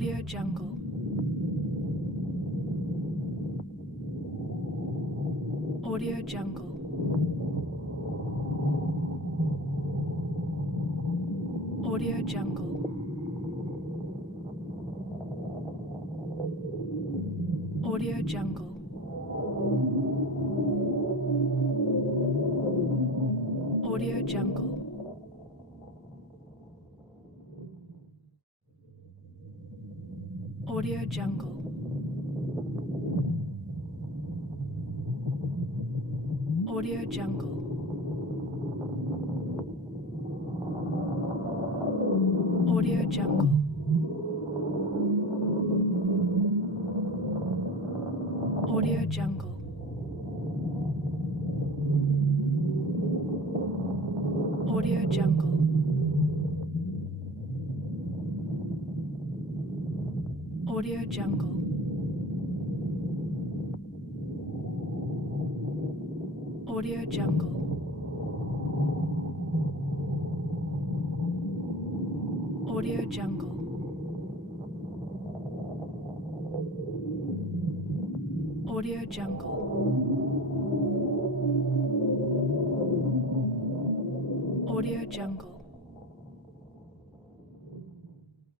Audio Jungle. Audio Jungle. Audio Jungle. Audio Jungle. Audio Jungle. Audio Jungle. Audio Jungle. Audio Jungle. Audio Jungle. Audio Jungle. Audio Jungle. Audio Jungle. Audio Jungle. Audio Jungle. Audio Jungle.